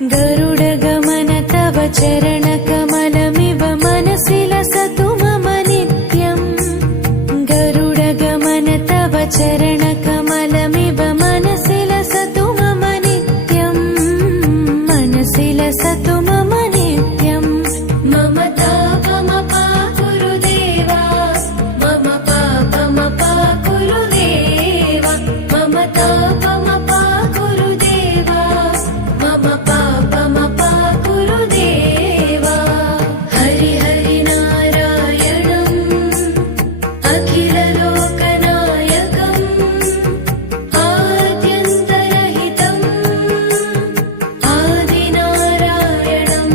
गरुडगमन तव चरणकमलमिव मनसि लसतु मम नित्यम् गरुडगमन तव चरणकमलमिव मनसि लसतु मम नित्यम् मनसि लसतु मम नित्यम् मम तापमपा गुरुदेवा मम पापमपा गुरुदेवा मम तापमपा गुरुदेवा मम पापमपा गुरुदेवा हरि हरि नारायणम् अखिललोकनायकम् आद्यन्तरहितम् आदिनारायणम्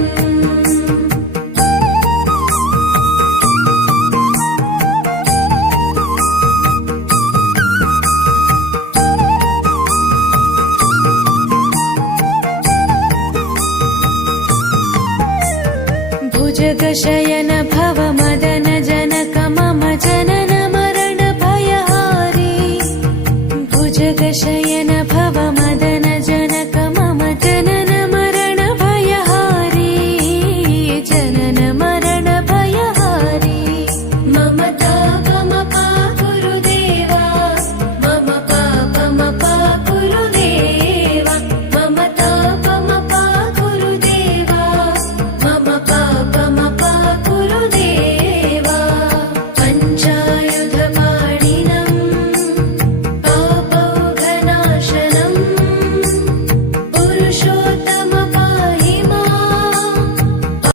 भुजगशयन भव मदन जनक मम जनन मरण भयहारी भुजगशयन